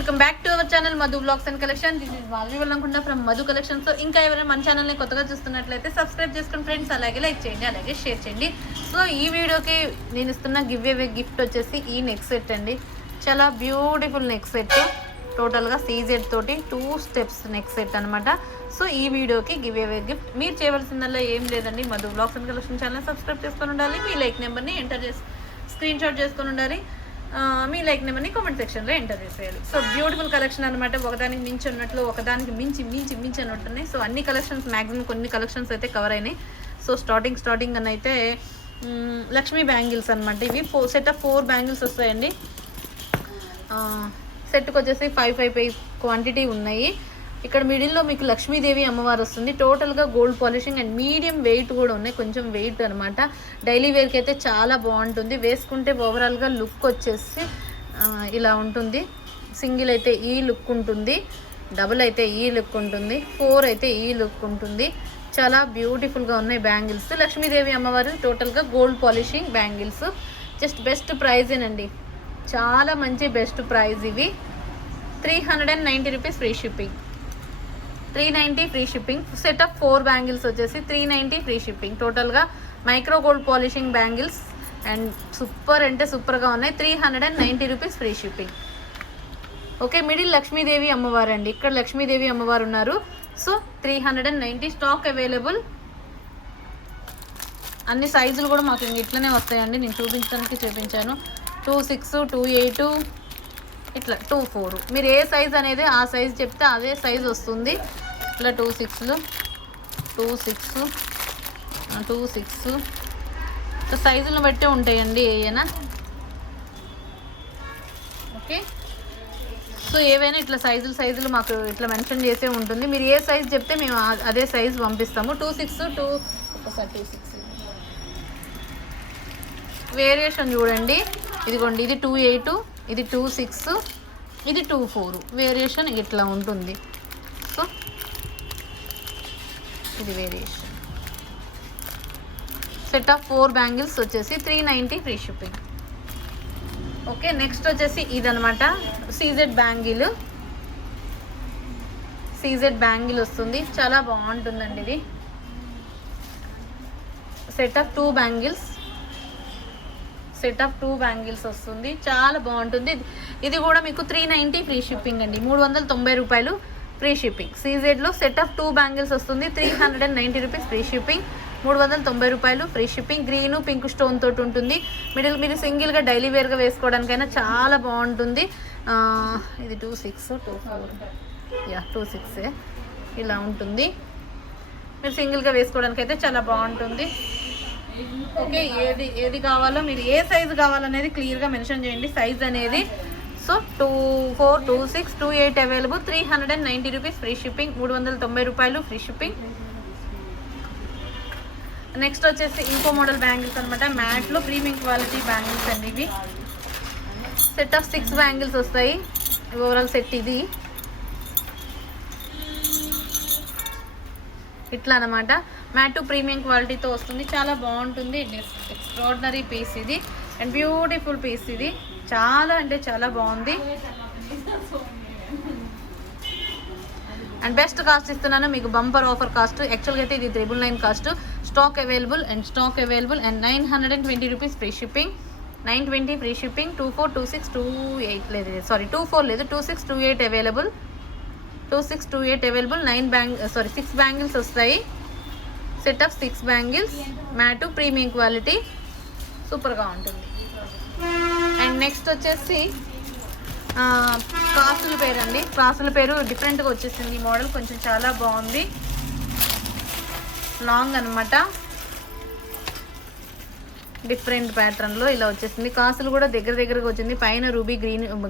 Welcome back to our channel Madhu blogs and collection. This is వాల్వి వెళ్ళకుండా from Madhu collection. So ఇంకా ఎవరైనా మన ఛానల్ని కొత్తగా చూస్తున్నట్లయితే సబ్స్క్రైబ్ చేసుకుని ఫ్రెండ్స్, అలాగే లైక్ చేయండి, అలాగే షేర్ చేయండి. సో ఈ వీడియోకి నేను ఇస్తున్న గివ్ అవే గిఫ్ట్ వచ్చేసి ఈ నెక్ సెట్ అండి. చాలా బ్యూటిఫుల్ నెక్ సెట్, టోటల్గా సీజెడ్ తోటి 2 స్టెప్స్ నెక్ సెట్ అనమాట. సో ఈ వీడియోకి గివ్ అవే గిఫ్ట్ మీరు చేయవలసిందల్లా ఏం లేదండి, Madhu blogs and collection channel subscribe చేసుకొని ఉండాలి, మీ లైక్ నెంబర్ని ఎంటర్ చేసి స్క్రీన్ షాట్ చేసుకొని ఉండాలి, మీ లైక్ నెంబర్ని కామెంట్ సెక్షన్లో ఎంటర్ చేసేయాలి. సో బ్యూటిఫుల్ కలెక్షన్ అనమాట, ఒకదానికి మించి ఉన్నట్లు, ఒకదానికి మించి అన్నట్టున్నాయి. సో అన్ని కలెక్షన్స్ మ్యాక్సిమం కొన్ని కలెక్షన్స్ అయితే కవర్ అయినాయి. సో స్టార్టింగ్ అని అయితే లక్ష్మీ బ్యాంగిల్స్ అనమాట. ఇవి సెట్ ఆఫ్ 4 బ్యాంగిల్స్ వస్తాయండి. సెట్కి వచ్చేసి 5 క్వాంటిటీ ఉన్నాయి. ఇక్కడ మిడిల్లో మీకు లక్ష్మీదేవి అమ్మవారు వస్తుంది. టోటల్గా gold polishing and medium wait కూడా ఉన్నాయి, కొంచెం వెయిట్ అనమాట. డైలీ వేర్కి అయితే చాలా బాగుంటుంది. వేసుకుంటే ఓవరాల్గా లుక్ వచ్చేసి ఇలా ఉంటుంది. సింగిల్ అయితే ఈ లుక్ ఉంటుంది, డబుల్ అయితే ఈ లుక్ ఉంటుంది, 4 అయితే ఈ లుక్ ఉంటుంది. చాలా బ్యూటిఫుల్గా ఉన్నాయి బ్యాంగిల్స్. లక్ష్మీదేవి అమ్మవారు టోటల్గా gold polishing bangles. Just best ప్రైజేనండి, చాలా మంచి బెస్ట్ ప్రైజ్. ఇవి 390 rupees free shipping, 390 free shipping. Set of 4 bangles వచ్చేసి 390 ఫ్రీ షిప్పింగ్. టోటల్గా micro gold polishing bangles and super అంటే సూపర్గా ఉన్నాయి. 390 rupees free shipping. Okay, middle Lakshmidevi అమ్మవారు అండి. ఇక్కడ లక్ష్మీదేవి అమ్మవారు ఉన్నారు. So 390 stock available. అన్ని సైజులు కూడా మాకు ఇట్లనే వస్తాయండి, నేను చూపించాను. 2-6, 2-8 ఇట్లా 2-4. మీరు ఏ సైజ్ అనేది ఆ సైజ్ చెప్తే అదే సైజ్ వస్తుంది. ఇట్లా 2-6 ఇట్లా సైజులను బట్టి ఉంటాయండి ఏమైనా. ఓకే, సో ఏవైనా ఇట్లా సైజులు మాకు ఇట్లా మెన్షన్ చేసే ఉంటుంది. మీరు ఏ సైజ్ చెప్తే మేము అదే సైజ్ పంపిస్తాము. 2-6 వేరియేషన్ చూడండి. ఇదిగోండి, ఇది 2-8, ఇది 2-6, ఇది 2-4. వేరియేషన్ ఇట్లా ఉంటుంది. సో ఇది వేరియేషన్. సెట్ ఆఫ్ 4 బ్యాంగిల్స్ వచ్చేసి 390 ఫ్రీ షిప్పింగ్. ఓకే, నెక్స్ట్ వచ్చేసి ఇదనమాట సీజెడ్ బ్యాంగిల్ వస్తుంది. చాలా బాగుంటుందండి ఇది. సెట్ ఆఫ్ 2 బ్యాంగిల్స్ వస్తుంది, చాలా బాగుంటుంది. ఇది కూడా మీకు 390 ఫ్రీ షిప్పింగ్ అండి, 390 రూపాయలు ఫ్రీ షిప్పింగ్. సీజెడ్లో సెట్ ఆఫ్ 2 బ్యాంగిల్స్ వస్తుంది, 390 రూపీస్ ఫ్రీ షిప్పింగ్, 390 రూపాయలు free shipping. Green pink stone తోటి ఉంటుంది. మీరు సింగిల్గా డైలీ వేర్గా వేసుకోవడానికైనా చాలా బాగుంటుంది. ఇది 2-6 ఇలా ఉంటుంది. మీరు సింగిల్గా వేసుకోవడానికైతే చాలా బాగుంటుంది. ఓకే, ఏది కావాలో మీరు ఏ సైజు కావాలనేది క్లియర్గా మెన్షన్ చేయండి సైజ్ అనేది. So 2-4, 2-6, 2-8 available. 390 rupees free shipping, 390 రూపాయలు ఫ్రీ షిప్పింగ్. నెక్స్ట్ వచ్చేసి ఇంకో మోడల్ బ్యాంగిల్స్ అనమాట. మ్యాట్లో ప్రీమియం క్వాలిటీ బ్యాంగిల్స్ అండి ఇవి. సెట్ ఆఫ్ 6 బ్యాంగిల్స్ వస్తాయి. ఓవరాల్ సెట్ ఇది ఇట్లా అనమాట. మ్యాటు ప్రీమియం క్వాలిటీతో వస్తుంది, చాలా బాగుంటుంది. ఎక్స్ట్రాడినరీ పీస్ ఇది అండ్ బ్యూటిఫుల్ పీస్ ఇది. చాలా అంటే చాలా బాగుంది అండ్ బెస్ట్ కాస్ట్ ఇస్తున్నాను మీకు, బంపర్ ఆఫర్ కాస్ట్. యాక్చువల్గా అయితే ఇది 999 cost. Stock available and 920 rupees free shipping, 920 free shipping. 2-4, 2-6, 2-8 లేదు, సారీ 2-4 లేదు, 2-6, 2-8 అవైలబుల్. 2-6, 2-8 అవైలబుల్. 6 బ్యాంగిల్స్ వస్తాయి. Set of 6 bangles, mat premium quality, సూపర్గా ఉంటుంది. అండ్ నెక్స్ట్ వచ్చేసి కాసుల పేరు డిఫరెంట్గా వచ్చేసింది. ఈ మోడల్ కొంచెం చాలా బాగుంది, లాంగ్ అనమాట, డిఫరెంట్ ప్యాటర్న్లో ఇలా వచ్చేసింది. కాసులు కూడా దగ్గరగా వచ్చింది. పైన రూబీ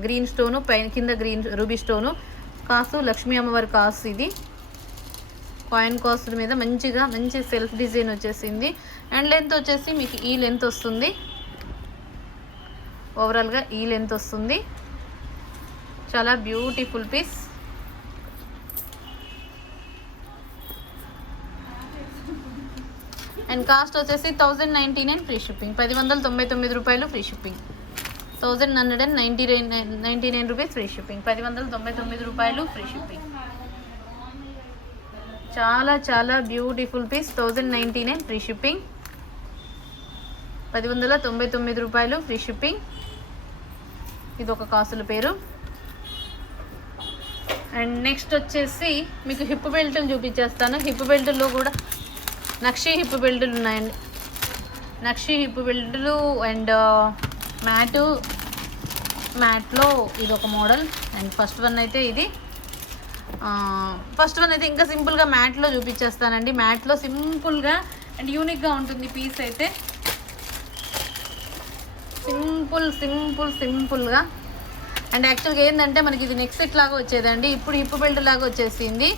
గ్రీన్ స్టోను, కింద గ్రీన్ రూబీ స్టోను. కాసు లక్ష్మీ అమ్మవారి కాసు ఇది. కాయిన్ కాసుల మీద మంచి సెల్ఫ్ డిజైన్ వచ్చేసింది. అండ్ లెంత్ వచ్చేసి మీకు ఈ లెంత్ వస్తుంది, ఓవరాల్గా ఈ లెంత్ వస్తుంది. చాలా బ్యూటిఫుల్ పీస్. అండ్ కాస్ట్ వచ్చేసి 1099 ఫ్రీ షిప్పింగ్, 1099 రూపాయలు free shipping. 1199 rupees free shipping. 1099 రూపాయలు ఫ్రీ షిప్పింగ్. చాలా చాలా బ్యూటిఫుల్ పీస్. 1099 free shipping. 1099 రూపాయలు ఫ్రీ షిప్పింగ్. ఇది ఒక కాసుల పేరు. అండ్ నెక్స్ట్ వచ్చేసి మీకు హిప్ బెల్ట్లు చూపించేస్తాను. హిప్ బెల్ట్లో కూడా నక్షి హిప్ బెల్ట్లు ఉన్నాయండి. నక్షి హిప్ బెల్ట్లు అండ్ మ్యాట్లో ఇది ఒక మోడల్. అండ్ ఫస్ట్ వన్ అయితే ఇంకా సింపుల్గా మ్యాట్లో చూపించేస్తానండి. మ్యాట్లో సింపుల్గా అండ్ యూనిక్గా ఉంటుంది పీస్ అయితే. సింపుల్గా అండ్ యాక్చువల్గా ఏంటంటే మనకి ఇది నెక్ సెట్ లాగా వచ్చేదండి, ఇప్పుడు హిప్ బెల్ట్ లాగా వచ్చేసింది.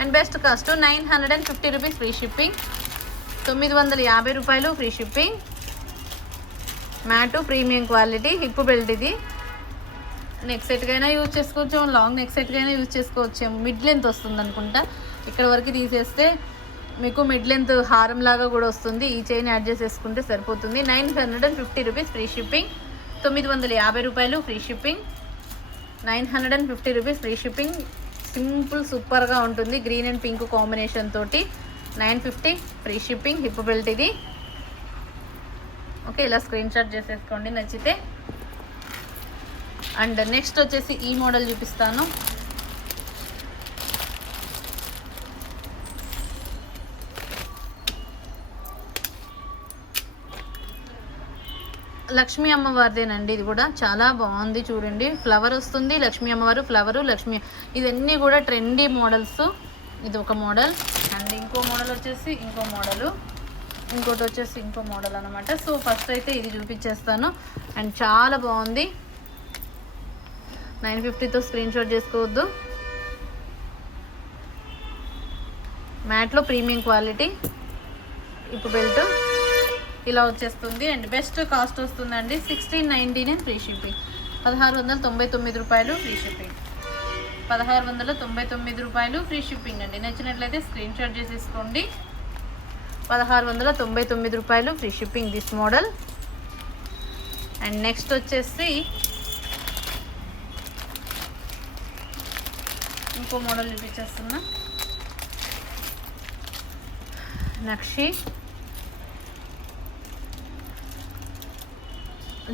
And best cost 950 rupees free shipping. 950 రూపాయలు free shipping. Mat premium quality hip belt. ఇది నెక్ సెట్గా అయినా యూజ్ చేసుకోవచ్చు, లాంగ్ నెక్ సెట్గా అయినా యూజ్ చేసుకోవచ్చు. మిడ్ లెంత్ వస్తుంది అనుకుంటా, ఇక్కడ వరకు తీసేస్తే మీకు మిడ్ లెంత్ హారం లాగా కూడా వస్తుంది. ఈ చైన్ యాడ్ చేసేసుకుంటే సరిపోతుంది. 950 రూపీస్ ఫ్రీ షిప్పింగ్. 950 రూపాయలు free shipping. 950 rupees free shipping. Simple సూపర్గా ఉంటుంది, గ్రీన్ అండ్ పింక్ కాంబినేషన్ తోటి. 950 ఫ్రీ షిప్పింగ్. హిప్ బెల్ట్ ఇది. ఓకే, ఇలా స్క్రీన్ షాట్ చేసేసుకోండి నచ్చితే. అండ్ నెక్స్ట్ వచ్చేసి ఈ మోడల్ చూపిస్తాను. లక్ష్మీ అమ్మవారిదేనండి. ఇది కూడా చాలా బాగుంది చూడండి. ఫ్లవర్ వస్తుంది, లక్ష్మీ అమ్మవారు, ఫ్లవరు, లక్ష్మీ. ఇవన్నీ కూడా ట్రెండీ మోడల్స్. ఇది ఒక మోడల్. అండ్ ఇంకో మోడల్ వచ్చేసి ఇంకో మోడలు, ఇంకోటి వచ్చేసి ఇంకో మోడల్ అనమాట. సో ఫస్ట్ అయితే ఇది చూపించేస్తాను. అండ్ చాలా బాగుంది. 950తో స్క్రీన్ షాట్ చేసుకోవద్దు. మ్యాట్లో ప్రీమియం క్వాలిటీ హిప్ బెల్ట్ ఇలా వచ్చేస్తుంది. అండ్ బెస్ట్ కాస్ట్ వస్తుందండి 1699 ఫ్రీ షిప్పింగ్. 1699 రూపాయలు ఫ్రీ షిప్పింగ్. 1699 రూపాయలు ఫ్రీ షిప్పింగ్ అండి. నచ్చినట్లయితే స్క్రీన్ షాట్ చేసేసుకోండి. 1699 రూపాయలు free shipping this model. And next వచ్చేసి ఇంకో మోడల్ చూపించేస్తున్నా. నక్షి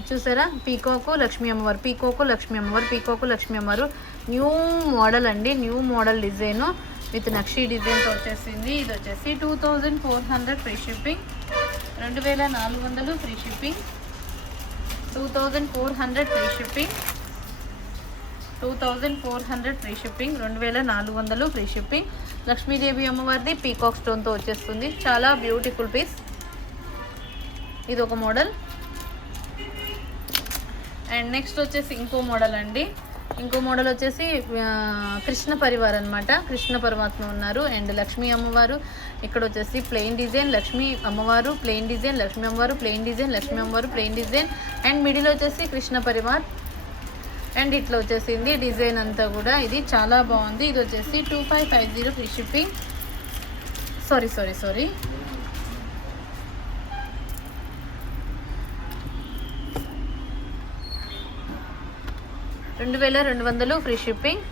చూసారా, పీకాకు లక్ష్మీ అమ్మవారు, పీకాకు లక్ష్మీ అమ్మవారు, పీకాకు లక్ష్మీ అమ్మవారు. న్యూ మోడల్ అండి, న్యూ మోడల్ డిజైన్ విత్ నక్షి డిజైన్తో వచ్చేసింది. ఇది వచ్చేసి 2400 free shipping. 2400 free shipping. 2400 free shipping. 2400 free shipping. 2400 free shipping. Lakshmidevi అమ్మవారిది పీకాక్ స్టోన్తో వచ్చేస్తుంది. చాలా బ్యూటిఫుల్ పీస్. ఇది ఒక మోడల్. అండ్ నెక్స్ట్ వచ్చేసి ఇంకో మోడల్ అండి. ఇంకో మోడల్ వచ్చేసి కృష్ణ పరివార్ అనమాట. కృష్ణ పరమాత్మ ఉన్నారు అండ్ లక్ష్మీ అమ్మవారు. ఇక్కడ వచ్చేసి ప్లెయిన్ డిజైన్, లక్ష్మీ అమ్మవారు ప్లెయిన్ డిజైన్, లక్ష్మీ అమ్మవారు ప్లెయిన్ డిజైన్, లక్ష్మీ అమ్మవారు ప్లెయిన్ డిజైన్. అండ్ మిడిల్ వచ్చేసి కృష్ణ పరివార్. అండ్ ఇట్లా వచ్చేసింది డిజైన్ అంతా కూడా. ఇది చాలా బాగుంది. ఇది వచ్చేసి 2550 free shipping. Sorry 2200 free shipping.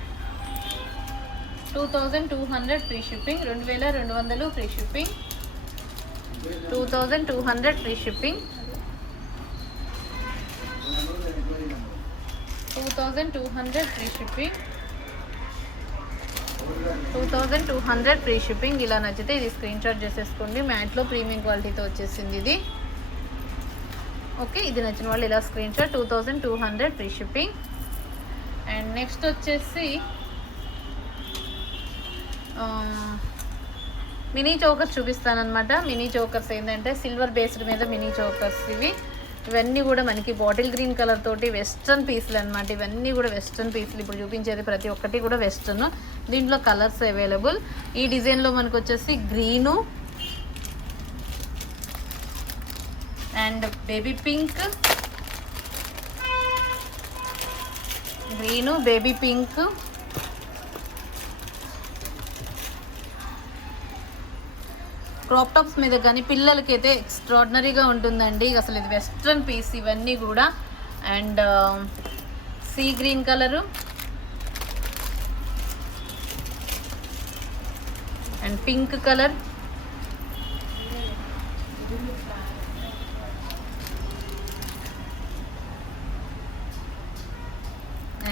2200 free shipping. 2200 free shipping. 2200 free shipping. 2200 free shipping. 2200 free shipping. ఇలా నచ్చితే ఇది స్క్రీన్ షాట్ చేసేసుకోండి. మ్యాట్లో ప్రీమియం క్వాలిటీతో వచ్చేసింది ఇది. ఓకే, ఇది నచ్చిన వాళ్ళు ఇలా screen shot. 2200 free shipping. And next వచ్చేసి మినీ చోకర్స్ చూపిస్తానమాట. మినీ చోకర్స్ ఏంటంటే సిల్వర్ బేస్డ్ మీద మినీ చోకర్స్ ఇవన్నీ కూడా మనకి బాటిల్ గ్రీన్ కలర్ తోటి వెస్ట్రన్ పీసులు అనమాట. ఇవన్నీ కూడా వెస్ట్రన్ పీసులు. ఇప్పుడు చూపించేది ప్రతి ఒక్కటి కూడా వెస్ట్రన్. దీంట్లో కలర్స్ అవైలబుల్. ఈ డిజైన్లో మనకు వచ్చేసి green and baby pink, green baby pink, crop tops మీద కానీ పిల్లలకి అయితే ఎక్స్ట్రాడినరీగా ఉంటుందండి. అసలు ఇది వెస్ట్రన్ పీస్ ఇవన్నీ కూడా. And sea green colour and pink colour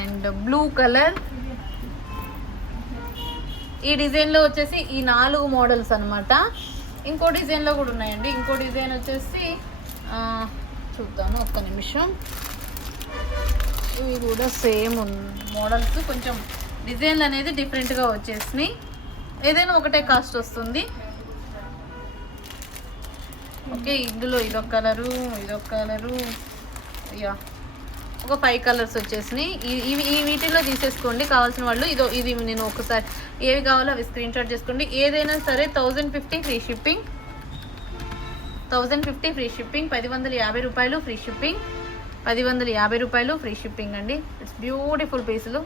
and blue colour. ఈ డిజైన్లో వచ్చేసి ఈ 4 మోడల్స్ అనమాట. ఇంకో డిజైన్లో కూడా ఉన్నాయండి. ఇంకో డిజైన్ వచ్చేసి చూద్దాము ఒక్క నిమిషం. ఇవి కూడా సేమ్ మోడల్స్, కొంచెం డిజైన్లు అనేది డిఫరెంట్గా వచ్చేసినాయి. ఏదైనా ఒకటే కాస్ట్ వస్తుంది. ఓకే, ఇందులో ఇదొక కలరు, ఇదొక కలరు, యా ఒక 5 కలర్స్ వచ్చేసినాయి. ఈ వీటిలో తీసేసుకోండి కావాల్సిన వాళ్ళు. ఇది నేను ఒకసారి ఏవి కావాలో అవి స్క్రీన్ షాట్ చేసుకోండి. ఏదైనా సరే 1050 ఫ్రీ షిప్పింగ్, 1050 ఫ్రీ షిప్పింగ్, 1150 రూపాయలు ఫ్రీ షిప్పింగ్, 1150 రూపాయలు ఫ్రీ షిప్పింగ్ అండి. ఇట్స్ బ్యూటిఫుల్ పీసులు,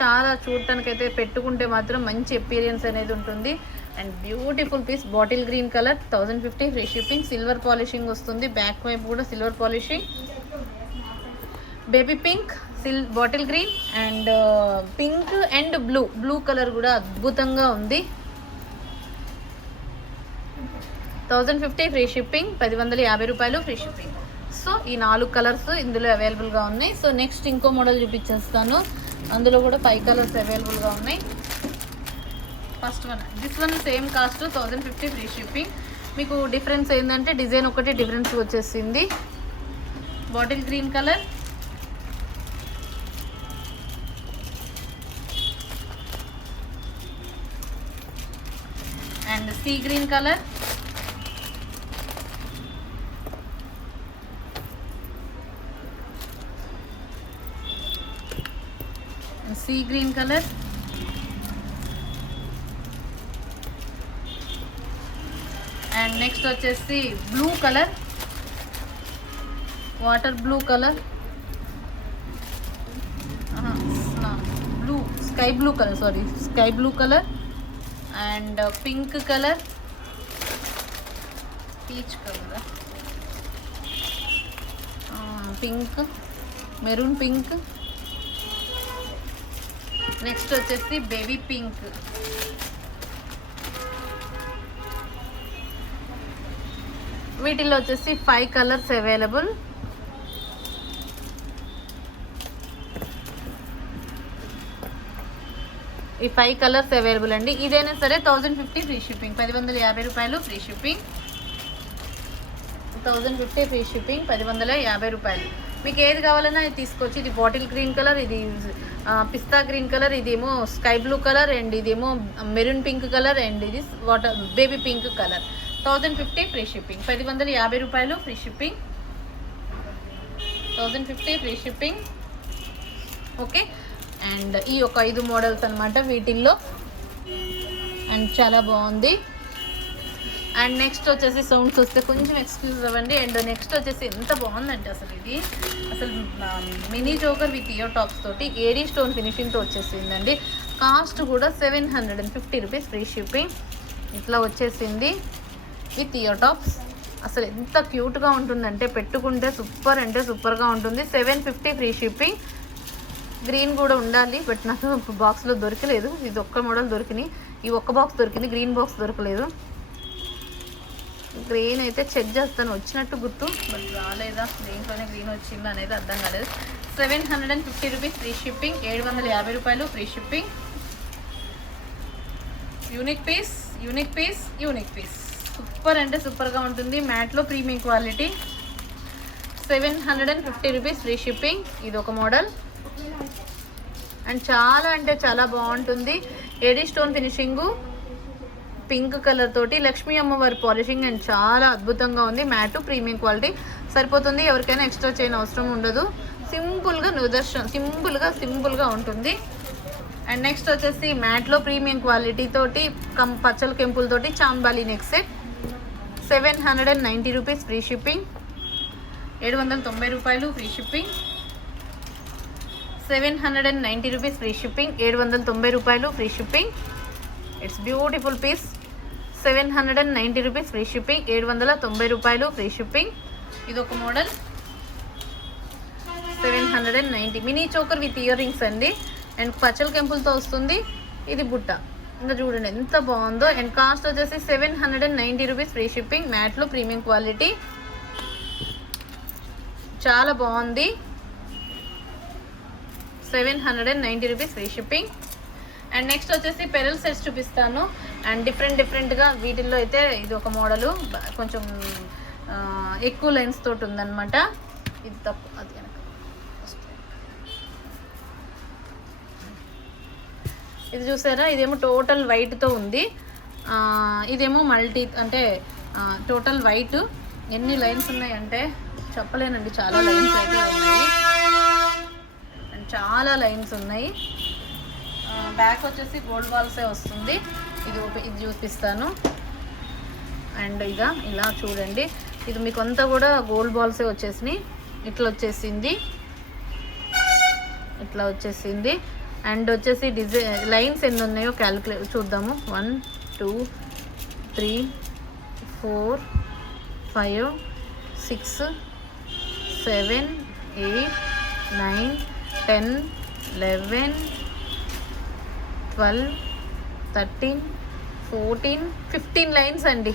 చాలా చూడటానికైతే పెట్టుకుంటే మాత్రం మంచి ఎపీరియన్స్ అనేది ఉంటుంది. And beautiful piece bottle green colour, 1050 free shipping. Silver polishing వస్తుంది, బ్యాక్ వైపు కూడా silver polishing. Baby pink, bottle green and pink and blue colour కూడా అద్భుతంగా ఉంది. 1050 ఫ్రీ షిప్పింగ్, 1150 రూపాయలు ఫ్రీ షిప్పింగ్. సో ఈ 4 కలర్స్ ఇందులో అవైలబుల్గా ఉన్నాయి. సో నెక్స్ట్ ఇంకో మోడల్ చూపించేస్తాను. అందులో కూడా 5 కలర్స్ అవైలబుల్గా ఉన్నాయి. First one, this one same cost 1050 free shipping. మీకు డిఫరెన్స్ ఏంటంటే డిజైన్ ఒకటి డిఫరెన్స్ వచ్చేసింది. Bottle green colour and sea green color and sea green color and next వచ్చేసి blue colour, water blue colour, sky blue colour, sky blue colour and pink color, peach color, pink, maroon pink. next వచ్చేసి baby pink. వీటిలో వచ్చేసి 5 colours available. ఈ 5 colours available అండి. ఇదైనా సరే 1050 free shipping, 1150 రూపాయలు free shipping, 1050 free shipping, 1150 రూపాయలు. మీకు ఏది కావాలన్నా ఇది తీసుకోవచ్చు. ఇది బాటిల్ గ్రీన్ కలర్, ఇది పిస్తా గ్రీన్ కలర్, ఇదేమో స్కై బ్లూ కలర్ అండ్ ఇదేమో మెరూన్ పింక్ కలర్ అండ్ ఇది water baby pink colour. 1050 free shipping, 1150 రూపాయలు free shipping, 1050 free shipping. Okay, and ఈ ఒక 5 మోడల్స్ అనమాట వీటిల్లో. అండ్ చాలా బాగుంది. అండ్ నెక్స్ట్ వచ్చేసి సౌండ్స్ వస్తే కొంచెం ఎక్స్క్యూజ్ అవ్వండి. అండ్ నెక్స్ట్ వచ్చేసి ఎంత బాగుందంటే ఇది అసలు mini joker with ear tops తోటి ఏడీ స్టోన్ ఫినిషింగ్తో వచ్చేసిందండి. కాస్ట్ కూడా 750 రూపీస్ ఫ్రీ షిప్పింగ్. ఇట్లా వచ్చేసింది విత్ ఇయర్ టాప్స్. అసలు ఎంత క్యూట్గా ఉంటుందంటే పెట్టుకుంటే సూపర్ అంటే సూపర్గా ఉంటుంది. 750 ఫ్రీ షిప్పింగ్. గ్రీన్ కూడా ఉండాలి బట్ నాకు బాక్స్లో దొరకలేదు. ఇది ఒక్క మోడల్ దొరికినాయి, ఈ ఒక్క బాక్స్ దొరికింది, గ్రీన్ బాక్స్ దొరకలేదు. గ్రీన్ అయితే చెక్ చేస్తాను, వచ్చినట్టు గుర్తు బట్ రాలేదా, దేంట్లోనే గ్రీన్ వచ్చిందా అనేది అర్థం కాలేదు. 750 రూపీస్ ఫ్రీ షిప్పింగ్, 750 రూపాయలు free shipping. Unique piece, unique piece, unique piece. Super అంటే సూపర్గా ఉంటుంది. మ్యాట్లో premium quality. 750 rupees free shipping. ఇది ఒక మోడల్ అండ్ చాలా అంటే చాలా బాగుంటుంది. AD stone finishing, pink colour తోటి లక్ష్మీ అమ్మవారి పాలిషింగ్ అండ్ చాలా అద్భుతంగా ఉంది. మ్యాట్ ప్రీమియం క్వాలిటీ సరిపోతుంది. ఎవరికైనా ఎక్స్ట్రా చేయని అవసరం ఉండదు. సింపుల్గా సింపుల్గా ఉంటుంది. అండ్ నెక్స్ట్ వచ్చేసి మ్యాట్లో ప్రీమియం క్వాలిటీ తోటి పచ్చల కెంపులతోటి చాంబాలి neck set. 790 rupees free shipping, 790 రూపాయలు free shipping. 790 rupees free shipping, 790 రూపాయలు free shipping. It's beautiful piece. 790 rupees free shipping, 790 రూపాయలు ఫ్రీ షిప్పింగ్. ఇది ఒక model. 790. Mini choker with earrings అండి. అండ్ పచ్చల కెంపులతో వస్తుంది. ఇది బుట్ట ఇంకా చూడండి ఎంత బాగుందో. అండ్ కాస్ట్ వచ్చేసి 790 రూపీస్ ఫ్రీ షిప్పింగ్. మ్యాట్లో ప్రీమియం క్వాలిటీ, చాలా బాగుంది. 790 rupees free shipping. And next వచ్చేసి పెరల్ సెట్స్ చూపిస్తాను. అండ్ డిఫరెంట్గా వీటిల్లో అయితే ఇది ఒక మోడలు కొంచెం ఎక్కువ లైన్స్ తోటి ఉందన్నమాట. ఇది తక్కువ, అది కనుక ఇది చూసారా, ఇదేమో టోటల్ వైట్తో ఉంది. ఇదేమో మల్టీ అంటే టోటల్ వైట్. ఎన్ని లైన్స్ ఉన్నాయంటే చెప్పలేనండి, చాలా లైన్స్ అయితే ఉన్నాయి. అండ్ చాలా లైన్స్ ఉన్నాయి. బ్యాక్ వచ్చేసి గోల్డ్ బాల్సే వస్తుంది. ఇది చూపిస్తాను. అండ్ ఇలా చూడండి, ఇది మీకు అంతా కూడా గోల్డ్ బాల్సే వచ్చేసినాయి. ఇట్లా వచ్చేసింది. అండ్ వచ్చేసి డిజైన్ లైన్స్ ఎన్ని ఉన్నాయో క్యాలిక్యులేట్ చూద్దాము. 1 2 3 4 5 6 7 8 9 10 11 12 13 14 15 లైన్స్ అండి.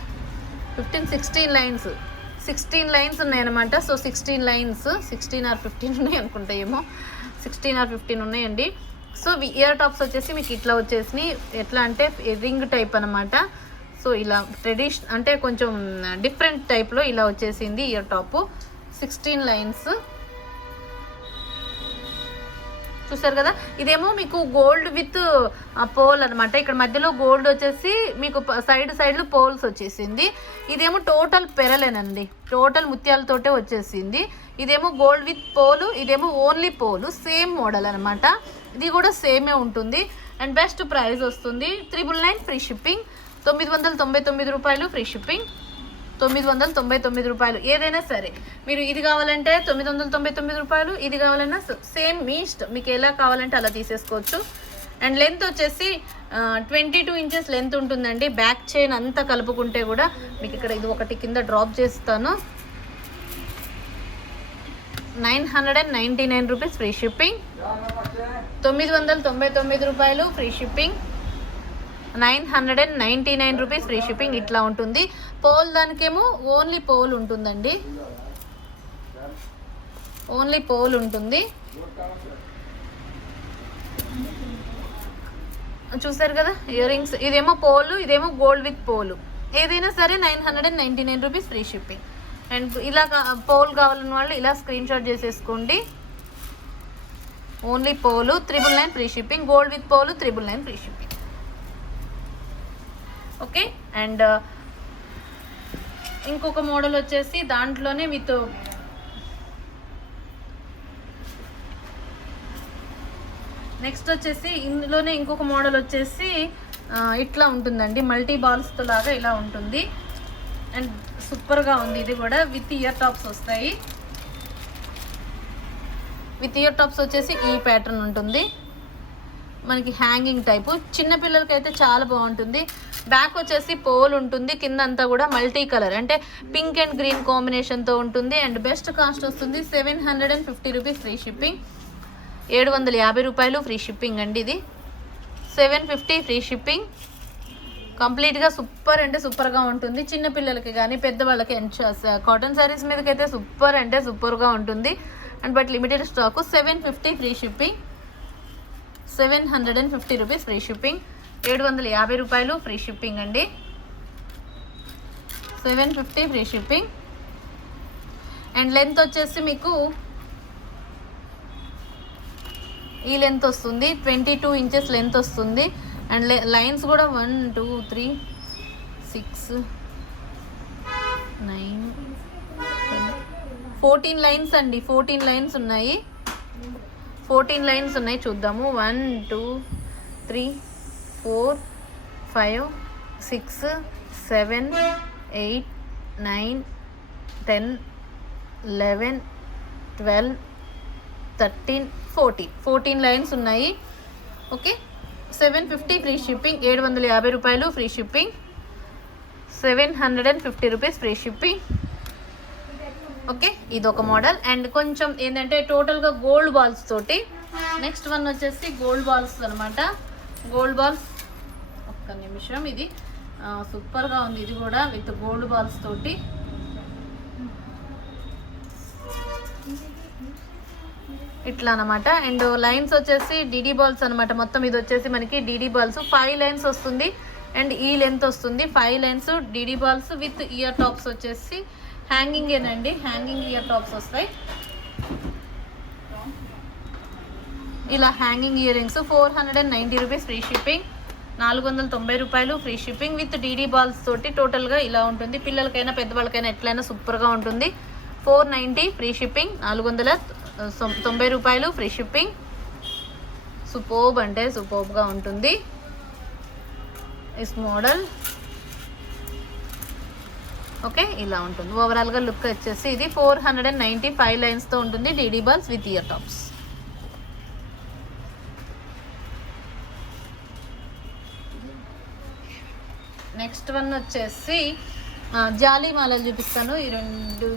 16 లైన్స్ 16 లైన్స్ ఉన్నాయన్నమాట. సో 16 లైన్స్ 16 or 15 ఉన్నాయి అనుకుంటా, ఏమో 16 or 15 ఉన్నాయండి. సో ఇయర్ టాప్స్ వచ్చేసి మీకు ఇట్లా వచ్చేసినాయి. ఎట్లా అంటే రింగ్ టైప్ అనమాట. సో ఇలా ట్రెడిషనల్ అంటే కొంచెం డిఫరెంట్ టైప్లో ఇలా వచ్చేసింది ఇయర్ టాప్. 16 లైన్స్ చూసారు కదా. ఇదేమో మీకు గోల్డ్ విత్ పోల్ అనమాట. ఇక్కడ మధ్యలో గోల్డ్ వచ్చేసి మీకు సైడ్లో పోల్స్ వచ్చేసింది. ఇదేమో టోటల్ పెరలేనండి, టోటల్ ముత్యాలతోటే వచ్చేసింది. ఇదేమో గోల్డ్ విత్ పోలు, ఇదేమో ఓన్లీ పోలు. సేమ్ మోడల్ అనమాట. ఇది కూడా సేమే ఉంటుంది. అండ్ బెస్ట్ ప్రైస్ వస్తుంది 999 ఫ్రీ షిప్పింగ్. 999 రూపాయలు ఫ్రీ షిప్పింగ్. 999 రూపాయలు. ఏదైనా సరే మీరు ఇది కావాలంటే 999 రూపాయలు, ఇది కావాలన్నా సేమ్ మీ ఇష్టం, మీకు ఎలా కావాలంటే అలా తీసేసుకోవచ్చు. అండ్ లెంత్ వచ్చేసి 22 ఇంచెస్ లెంత్ ఉంటుందండి. బ్యాక్ చైన్ అంతా కలుపుకుంటే కూడా మీకు ఇక్కడ ఇది ఒకటి కింద డ్రాప్ చేస్తాను. 999 రూపీస్ ఫ్రీ షిప్పింగ్. 999 రూపాయలు free shipping. 999 rupees free shipping. ఇట్లా ఉంటుంది. పోల్ దానికేమో ఓన్లీ పోల్ ఉంటుందండి, ఓన్లీ పోల్ ఉంటుంది. చూసారు కదా ఇయర్ రింగ్స్. ఇదేమో పోలు, ఇదేమో గోల్డ్ విత్ పోలు. ఏదైనా సరే 999 రూపీస్ ఫ్రీ షిప్పింగ్. అండ్ ఇలా పోల్ కావాలన్న వాళ్ళు ఇలా స్క్రీన్ షాట్ చేసేసుకోండి. ఓన్లీ పోలు 999 ఫ్రీ షిప్పింగ్. గోల్డ్ విత్ పోలు 999 ఫ్రీ షిప్పింగ్. ఓకే. అండ్ ఇంకొక మోడల్ వచ్చేసి దాంట్లోనే విత్ నెక్స్ట్ వచ్చేసి ఇందులోనే ఇంకొక మోడల్ వచ్చేసి ఇట్లా ఉంటుందండి. మల్టీ బాల్స్తో లాగా ఇలా ఉంటుంది. అండ్ సూపర్గా ఉంది. ఇది కూడా విత్ ఇయర్ టాప్స్ వస్తాయి. విత్ ఇయర్ టాప్స్ వచ్చేసి ఈ ప్యాటర్న్ ఉంటుంది మనకి, హ్యాంగింగ్ టైపు. చిన్నపిల్లలకి అయితే చాలా బాగుంటుంది. బ్యాక్ వచ్చేసి పోల్ ఉంటుంది. కింద అంతా కూడా మల్టీ కలర్ అంటే పింక్ అండ్ గ్రీన్ కాంబినేషన్తో ఉంటుంది. అండ్ బెస్ట్ కాస్ట్ వస్తుంది 750 రూపీస్ ఫ్రీ షిప్పింగ్. 750 రూపాయలు ఫ్రీ షిప్పింగ్ అండి. ఇది 750 ఫ్రీ షిప్పింగ్. కంప్లీట్గా సూపర్ అంటే సూపర్గా ఉంటుంది. చిన్నపిల్లలకి కానీ పెద్దవాళ్ళకి కాటన్ శారీస్ మీదకైతే సూపర్ అంటే సూపర్గా ఉంటుంది. And but limited stock. 750 free shipping. 750 rupees free shipping. 750 రూపాయలు ఫ్రీ షిప్పింగ్ అండి. 750 ఫ్రీ షిప్పింగ్. అండ్ లెంత్ వచ్చేసి మీకు ఈ లెంత్ వస్తుంది, 22 ఇంచెస్ లెంత్ వస్తుంది. అండ్ లైన్స్ కూడా 1 2 3 6 9 14 లైన్స్ అండి. 14 లైన్స్ ఉన్నాయి. 14 లైన్స్ ఉన్నాయి. చూద్దాము. 1 2 3 4 5 6 7 8 9 10 11 12 13 14 లైన్స్ ఉన్నాయి. ఓకే. 750 free shipping. 750 రూపాయలు free shipping. 750 rupees free shipping. Okay, ఇది ఒక మోడల్. అండ్ కొంచెం ఏంటంటే టోటల్గా గోల్డ్ బాల్స్ తోటి. నెక్స్ట్ వన్ వచ్చేసి గోల్డ్ బాల్స్ అనమాట. గోల్డ్ బాల్స్, ఒక్క నిమిషం, ఇది సూపర్గా ఉంది. ఇది కూడా విత్ గోల్డ్ బాల్స్ తోటి. ఇట్లా అనమాట. అండ్ లైన్స్ వచ్చేసి డీడీ బాల్స్ అనమాట. మొత్తం ఇది వచ్చేసి మనకి డీడీ బాల్స్ 5 లైన్స్ వస్తుంది. అండ్ ఈ లెంత్ వస్తుంది 5 lines DD balls with ear tops వచ్చేసి హ్యాంగింగ్ ఏనండి. హ్యాంగింగ్ ఇయర్ టాప్స్ వస్తాయి. ఇలా hanging ear rings 490 rupees free shipping. 490 రూపాయలు free shipping with DD balls తోటి. టోటల్గా ఇలా ఉంటుంది. పిల్లలకైనా పెద్దవాళ్ళకైనా ఎట్లయినా సూపర్గా ఉంటుంది. 490 ఫ్రీ షిప్పింగ్. 490 రూపాయలు ఫ్రీ షిప్పింగ్. సూపర్బ్ అంటే సూపర్బ్గా ఉంటుంది ఇస్ మోడల్. ఓకే, ఇలా ఉంటుంది ఓవరాల్గా లుక్ వచ్చేసి. ఇది 490 5 లైన్స్తో ఉంటుంది. DD balls with ear tops. Next one వచ్చేసి జాలీ మాలలు చూపిస్తాను. ఈ 2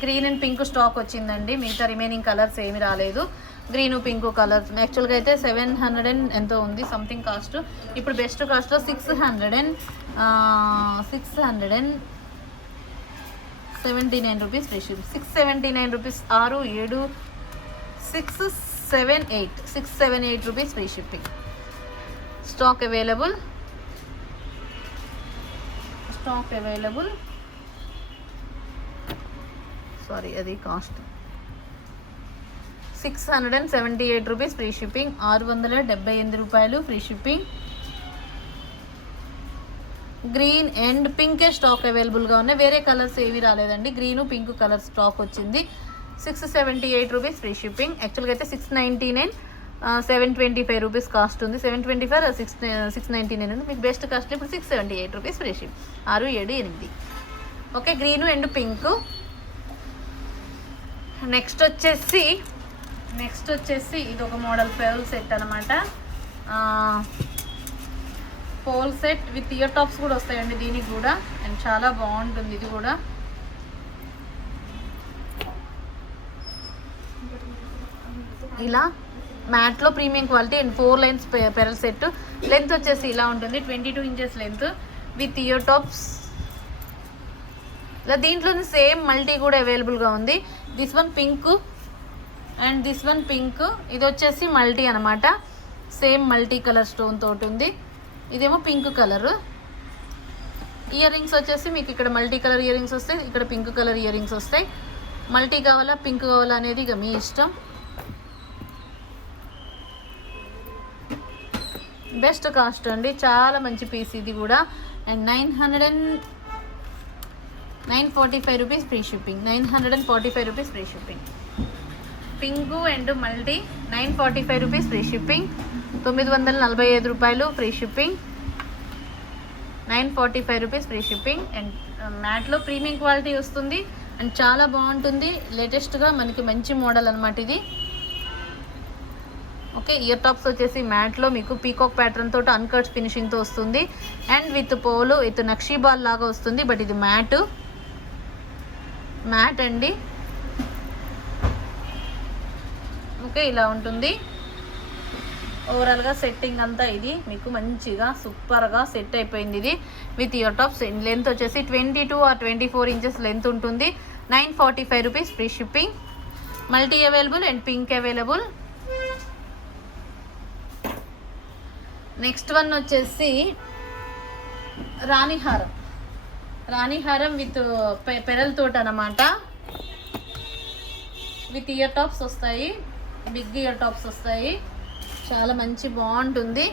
గ్రీన్ అండ్ పింక్ స్టాక్ వచ్చిందండి. మిగతా రిమైనింగ్ కలర్స్ ఏమి రాలేదు. గ్రీన్ పింక్ కలర్ యాక్చువల్గా అయితే 700 ఎంతో ఉంది సంథింగ్ కాస్ట్. ఇప్పుడు బెస్ట్ కాస్ట్లో 679 rupees free shipping. 679 rupees. 678 rupees free shipping. Stock available. Sorry, అది కాస్ట్ 678 రూపీస్ ఫ్రీ షిప్పింగ్. 678 రూపాయలు ఫ్రీ షిప్పింగ్. గ్రీన్ అండ్ పింకే స్టాక్ అవైలబుల్గా ఉన్నాయి. వేరే కలర్స్ ఏవి రాలేదండి. గ్రీను పింక్ కలర్ స్టాక్ వచ్చింది. 678 రూపీస్ ఫ్రీ షిప్పింగ్. యాక్చువల్గా అయితే 699, 725 రూపీస్ కాస్ట్ ఉంది. 725 699 ఉంది. మీకు బెస్ట్ కాస్ట్ ఇప్పుడు 678 rupees free ship. 678. Okay, green and pink. Next వచ్చేసి ఇది ఒక మోడల్ పెరల్ సెట్ అనమాట. పోల్ సెట్ విత్ ఇయర్ టాప్స్ కూడా వస్తాయండి దీనికి కూడా. అండ్ చాలా బాగుంటుంది ఇది కూడా. ఇలా మ్యాట్లో premium quality and 4 lines pearl set. Length వచ్చేసి ఇలా ఉంటుంది 22 inches length with ear tops. ఇలా దీంట్లోనే సేమ్ మల్టీ కూడా అవైలబుల్గా ఉంది. This one pink and this one pink. ఇది వచ్చేసి మల్టీ అనమాట. సేమ్ మల్టీ కలర్ స్టోన్ తోటి ఉంది. ఇదేమో పింక్ కలర్. ఇయర్ రింగ్స్ వచ్చేసి మీకు ఇక్కడ మల్టీ కలర్ ఇయర్ రింగ్స్ వస్తాయి, ఇక్కడ పింక్ కలర్ ఇయర్ రింగ్స్ వస్తాయి. మల్టీ కావాలా పింక్ కావాలా అనేది ఇక మీ ఇష్టం. బెస్ట్ కాస్ట్ అండి. చాలా మంచి పీస్ ఇది కూడా. And 945 rupees free shipping. 945 rupees free shipping. Pink and multi 945 rupees free shipping. 945 రూపాయలు free shipping. 945 rupees free shipping. And మ్యాట్లో ప్రీమియం క్వాలిటీ వస్తుంది అండ్ చాలా బాగుంటుంది. లేటెస్ట్గా మనకి మంచి మోడల్ అనమాట ఇది. ఓకే, ఇయర్ టాప్స్ వచ్చేసి మ్యాట్లో మీకు పీకాక్ ప్యాటర్న్ తోటి అన్కట్స్ ఫినిషింగ్తో వస్తుంది. అండ్ విత్ పోలు విత్ నక్షీ బాల్ లాగా వస్తుంది. బట్ ఇది మ్యాట్ అండి. ఓకే, ఇలా ఉంటుంది ఓవరాల్గా సెట్టింగ్ అంతా. ఇది మీకు మంచిగా సూపర్గా సెట్ అయిపోయింది ఇది విత్ ఇయర్ టాప్స్. లెంత్ వచ్చేసి 22 or 24 ఇంచెస్ లెంత్ ఉంటుంది. 945 rupees free shipping. Multi available and pink available. Next one వచ్చేసి రాణిహారం విత్ పెరల్ తోట అనమాట. విత్ ఇయర్ టాప్స్ వస్తాయి, బిగ్ ఇయర్ టాప్స్ వస్తాయి. చాలా మంచి బాగుంటుంది.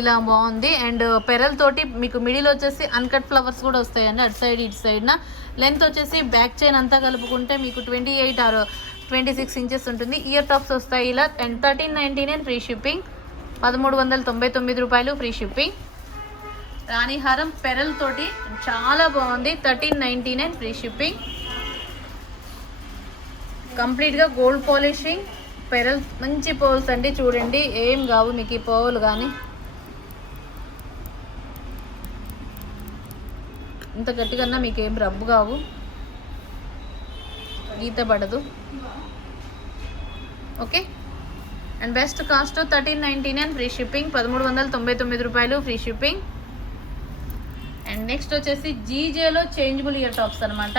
ఇలా బాగుంది. అండ్ పెరల్ తోటి మీకు మిడిల్ వచ్చేసి అన్కట్ ఫ్లవర్స్ కూడా వస్తాయండి అటు సైడ్ ఇటు సైడ్న. లెంత్ వచ్చేసి బ్యాక్ చైన్ అంతా కలుపుకుంటే మీకు 28 or 26 ఇంచెస్ ఉంటుంది. ఇయర్ టాప్స్ వస్తాయి ఇలా. And 1399 free shipping. 1399 రూపాయలు ఫ్రీ షిప్పింగ్. రాణిహారం పెరల్ తోటి చాలా బాగుంది. 1399 ఫ్రీ షిప్పింగ్. కంప్లీట్గా గోల్డ్ పాలిషింగ్ పెరల్ మంచి పోల్స్ అండి. చూడండి ఏం కావు మీకు ఈ పోలు కానీ. ఇంత గట్టిగా మీకు ఏం రబ్బు కావు, గీత పడదు. Okay, and best cost 1399 free shipping, 1399 రూపాయలు ఫ్రీ షిప్పింగ్. అండ్ నెక్స్ట్ వచ్చేసి జీజేలో చేంజబుల్ ఇయర్ టాప్స్ అనమాట.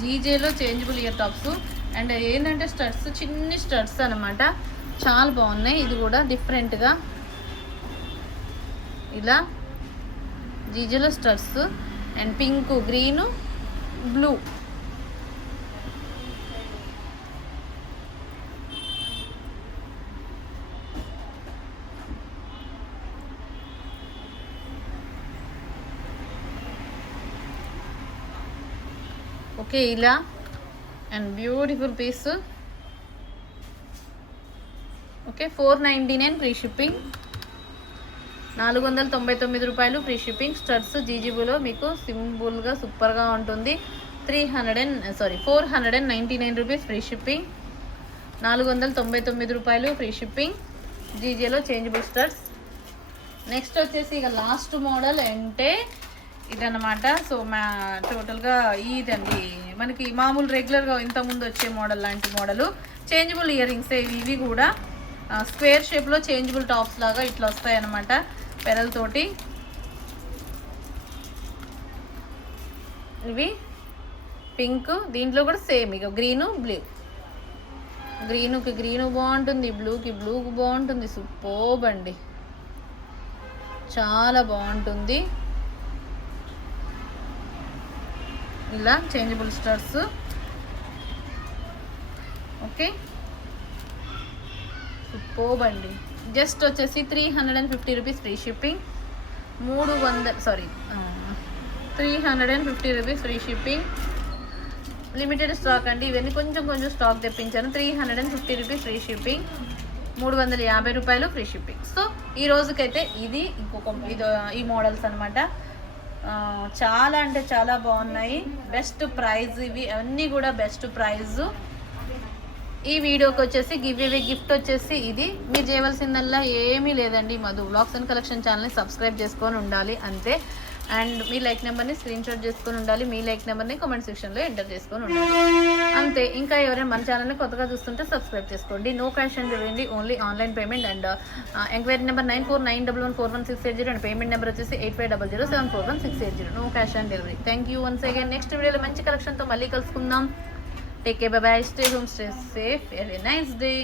జీజేలో చేంజబుల్ ఇయర్ టాప్స్ అండ్ ఏంటంటే స్టడ్స్, చిన్ని స్టడ్స్ అనమాట, చాలా బాగున్నాయి. ఇది కూడా డిఫరెంట్గా ఇలా జీజేలో studs and pink, green, blue. Okay, ఇలా and beautiful piece. Okay, 499 free shipping, 499 రూపాయలు ఫ్రీ షిప్పింగ్. స్టడ్స్ జీజీబులో మీకు సింపుల్గా సూపర్గా ఉంటుంది. 499 రూపీస్ ఫ్రీ షిప్పింగ్, 499 రూపాయలు ఫ్రీ షిప్పింగ్. జీజేలో చేంజబుల్ స్టడ్స్. నెక్స్ట్ వచ్చేసి ఇక లాస్ట్ మోడల్ అంటే ఇదన్నమాట. సో టోటల్గా ఇదండి మనకి మామూలు రెగ్యులర్గా ఇంతకుముందు వచ్చే మోడల్ లాంటి మోడలు. చేంజబుల్ ఇయర్ రింగ్స్ ఇవి కూడా స్క్వేర్ షేప్లో చేంజబుల్ టాప్స్ లాగా ఇట్లా వస్తాయి అన్నమాట, పెరలతోటి. ఇవి పింక్, దీంట్లో కూడా సేమ్ ఇక గ్రీను, బ్లూ. గ్రీనుకి గ్రీను బాగుంటుంది, బ్లూకి బ్లూ బాగుంటుంది. సూపర్బ్ అండి, చాలా బాగుంటుంది. ఇలా చేంజబుల్ స్టడ్స్. ఓకే, సూపర్బ్ అండి. జస్ట్ వచ్చేసి 350 rupees free shipping, 350 rupees free shipping. Limited stock అండి, ఇవన్నీ కొంచెం స్టాక్ తెప్పించాను. 350 రూపీస్ ఫ్రీ షిప్పింగ్, 350 రూపాయలు ఫ్రీ షిప్పింగ్. సో ఈ రోజుకైతే ఇది ఈ మోడల్స్ అనమాట. చాలా అంటే చాలా బాగున్నాయి. బెస్ట్ ప్రైజ్ ఇవి అన్నీ కూడా బెస్ట్ ప్రైజు. ఈ వీడియోకి వచ్చేసి గిఫ్ట్ వచ్చేసి ఇది. మీరు చేయవలసిందల్లా ఏమీ లేదండి, మధు వ్లాగ్స్ అండ్ కలెక్షన్ ఛానల్ని సబ్స్క్రైబ్ చేసుకొని ఉండాలి అంతే. అండ్ మీ లైక్ నెంబర్ని స్క్రీన్షాట్ చేసుకొని ఉండాలి, మీ లైక్ నెంబర్ని కామెంట్ సెక్షన్లో ఎంటర్ చేసుకొని ఉండాలి అంతే. ఇంకా ఎవరైనా మన ఛానల్ని కొత్తగా చూస్తుంటే సబ్స్క్రైబ్ చేసుకోండి. No cash on delivery, only online payment. And enquiry number 9491114160 and payment number వచ్చేసి 8500741680. No cash on delivery. Thank you once again. Next వీడియోలో మంచి కలెక్షన్తో మళ్ళీ కలుసుకుందాం. Take care, bye bye, stay home, stay safe, have a nice day.